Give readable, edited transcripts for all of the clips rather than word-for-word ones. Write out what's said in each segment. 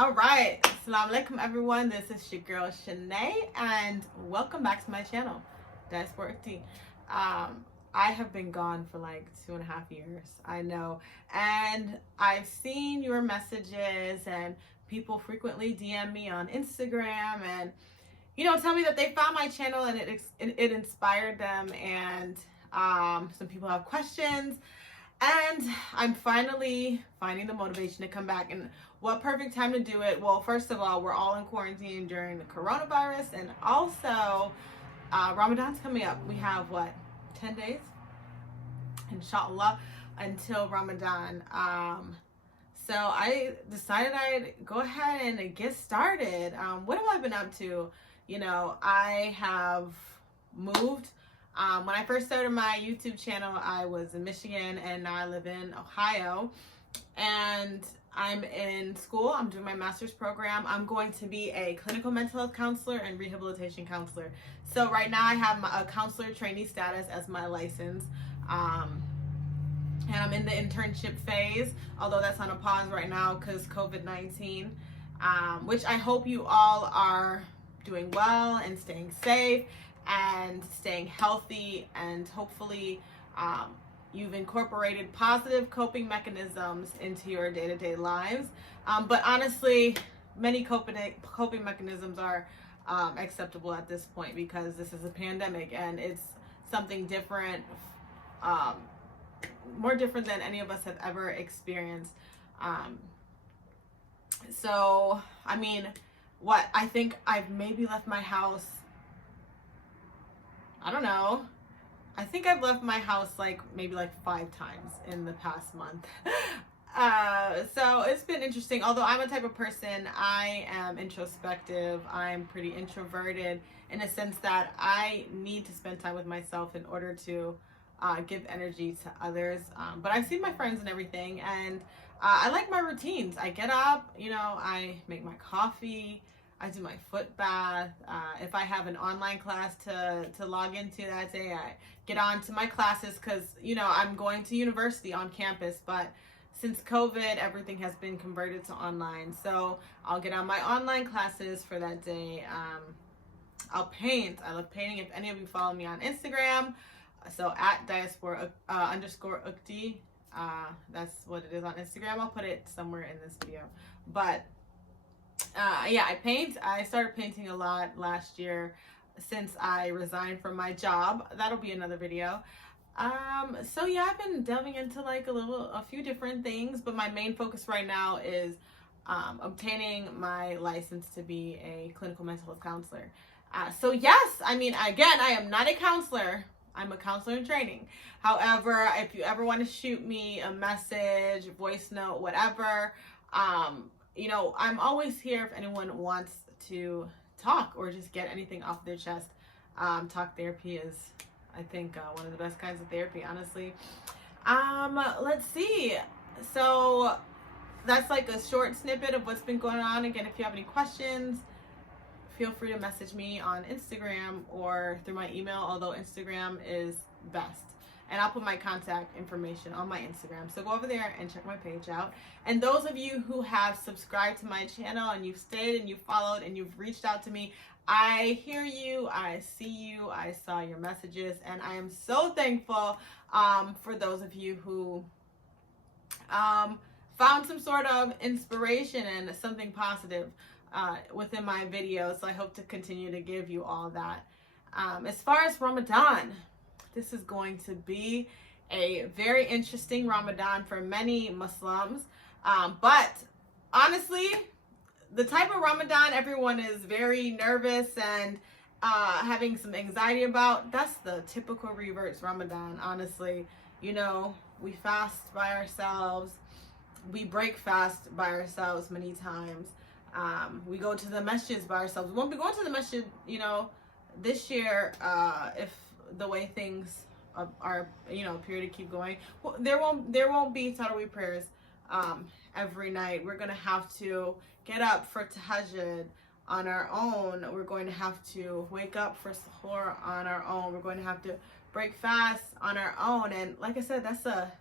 All right, assalamu alaikum everyone. This is your girl Shanae, and welcome back to my channel, Diaspora Tea. I have been gone for like 2.5 years, I know, and I've seen your messages, and people frequently DM me on Instagram, and tell me that they found my channel and it inspired them, and some people have questions. And I'm finally finding the motivation to come back. And what perfect time to do it? Well, first of all, we're all in quarantine during the coronavirus. And also, Ramadan's coming up. We have, 10 days? Inshallah, until Ramadan. So I decided I'd go ahead and get started. What have I been up to? I have moved. When I first started my YouTube channel, I was in Michigan, and now I live in Ohio, and I'm in school. I'm doing my master's program. I'm going to be a clinical mental health counselor and rehabilitation counselor. So right now I have a counselor trainee status as my license, and I'm in the internship phase, although that's on a pause right now because COVID-19, which I hope you all are doing well and staying safe and staying healthy, and hopefully you've incorporated positive coping mechanisms into your day-to-day lives. But honestly, many coping mechanisms are acceptable at this point because this is a pandemic and it's something different, more different than any of us have ever experienced. So, I mean, I think I've maybe left my house, I don't know. I think I've left my house maybe 5 times in the past month. So it's been interesting. Although I'm a type of person, I am introspective. I'm pretty introverted in a sense that I need to spend time with myself in order to give energy to others. But I've seen my friends and everything, and I like my routines. I get up, I make my coffee, I do my foot bath. If I have an online class to log into that day, I get on to my classes because, I'm going to university on campus. But since COVID, everything has been converted to online. So I'll get on my online classes for that day. I'll paint. I love painting. If any of you follow me on Instagram, so at diaspora _ ukti, that's what it is on Instagram. I'll put it somewhere in this video. But yeah, I paint. I started painting a lot last year since I resigned from my job. That'll be another video. So yeah, I've been delving into a few different things, but my main focus right now is obtaining my license to be a clinical mental health counselor. So yes, I mean, again, I am not a counselor. I'm a counselor in training. However, if you ever want to shoot me a message, voice note, whatever, I'm always here if anyone wants to talk or just get anything off their chest. Talk therapy is, I think, one of the best kinds of therapy, honestly. Let's see. So that's a short snippet of what's been going on. Again, if you have any questions, feel free to message me on Instagram or through my email, although Instagram is best. And I'll put my contact information on my Instagram. So go over there and check my page out. And those of you who have subscribed to my channel and you've stayed and you've followed and you've reached out to me, I hear you, I see you, I saw your messages, and I am so thankful for those of you who found some sort of inspiration and something positive within my videos. So I hope to continue to give you all that. As far as Ramadan, this is going to be a very interesting Ramadan for many Muslims. But honestly, the type of Ramadan everyone is very nervous and having some anxiety about, that's the typical reverse Ramadan, honestly. We fast by ourselves. We break fast by ourselves many times. We go to the masjids by ourselves. We won't be going to the masjid, this year, if the way things are appear to keep going. Well, there won't be Tarawih prayers every night. We're gonna have to get up for tahajjud on our own. We're going to have to wake up for suhoor on our own. We're going to have to break fast on our own. And like I said, that's a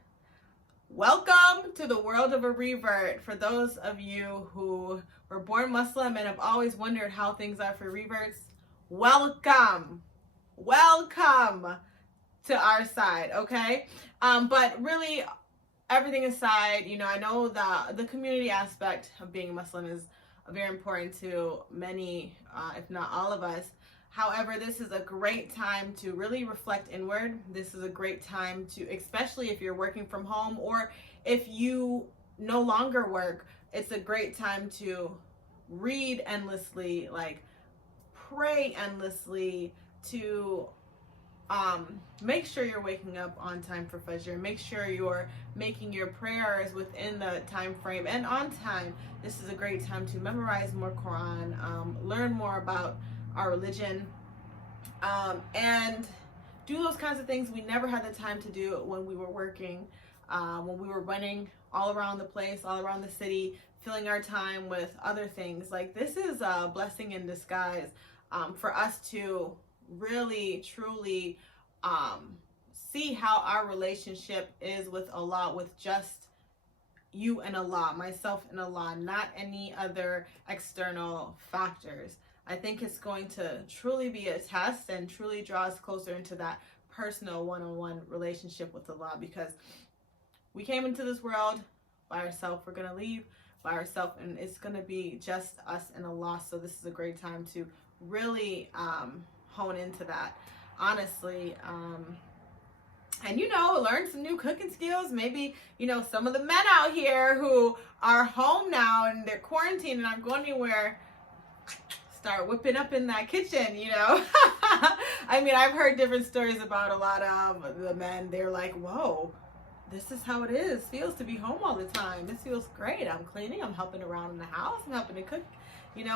Welcome to the world of a revert. For those of you who were born Muslim and have always wondered how things are for reverts, welcome. Welcome to our side, okay? But really, everything aside, I know the community aspect of being a Muslim is very important to many, if not all of us. However, this is a great time to really reflect inward. This is a great time to, especially if you're working from home or if you no longer work, it's a great time to read endlessly, like pray endlessly, to make sure you're waking up on time for Fajr. Make sure you're making your prayers within the time frame and on time. This is a great time to memorize more Quran, learn more about our religion, and do those kinds of things we never had the time to do when we were working, when we were running all around the place, all around the city, filling our time with other things. Like, this is a blessing in disguise for us to really, truly see how our relationship is with Allah, with just you and Allah, myself and Allah, not any other external factors. I think it's going to truly be a test and truly draw us closer into that personal one-on-one relationship with Allah, because we came into this world by ourselves. We're going to leave by ourselves, and it's going to be just us and Allah. So this is a great time to really hone into that, honestly. And learn some new cooking skills. Maybe some of the men out here who are home now and they're quarantined and aren't going anywhere, start whipping up in that kitchen. I mean, I've heard different stories about a lot of the men. They're like, whoa, this is how it feels to be home all the time. This feels great. I'm cleaning, I'm helping around in the house, I'm helping to cook.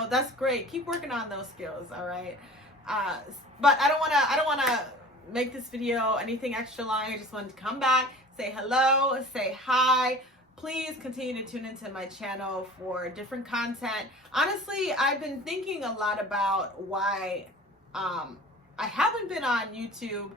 That's great. Keep working on those skills, all right? But I don't want to make this video anything extra long. I just wanted to come back, say hello, say hi. Please continue to tune into my channel for different content. Honestly, I've been thinking a lot about why I haven't been on YouTube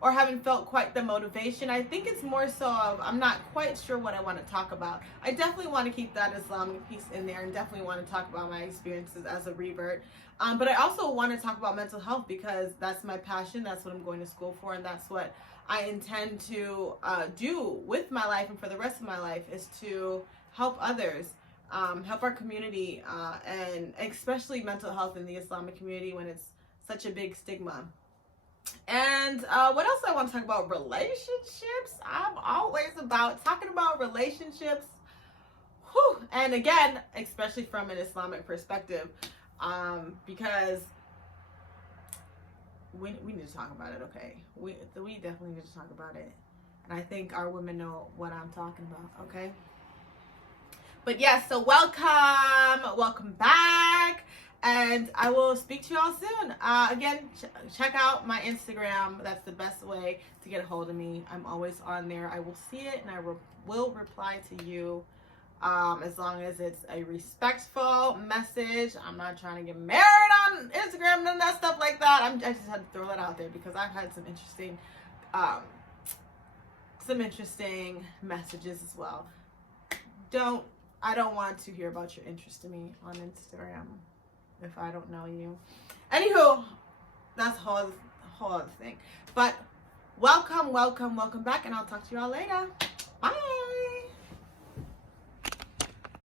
or haven't felt quite the motivation. I think it's more so of I'm not quite sure what I want to talk about. I definitely want to keep that Islamic piece in there and definitely want to talk about my experiences as a revert. But I also want to talk about mental health because that's my passion. That's what I'm going to school for, and that's what I intend to do with my life and for the rest of my life, is to help others, help our community, and especially mental health in the Islamic community when it's such a big stigma. And what else I want to talk about? Relationships. I'm always about talking about relationships. Whew. And again, especially from an Islamic perspective, because we need to talk about it, okay? We definitely need to talk about it. And I think our women know what I'm talking about, okay? But yes, so welcome back. And I will speak to you all soon. Again, check out my Instagram. That's the best way to get a hold of me. I'm always on there. I will see it and I will reply to you as long as it's a respectful message. I'm not trying to get married on Instagram, none of that stuff like that. I just had to throw that out there because I've had some interesting messages as well. I don't want to hear about your interest in me on Instagram if I don't know you. Anywho, that's a whole other thing. But welcome back, and I'll talk to you all later. Bye.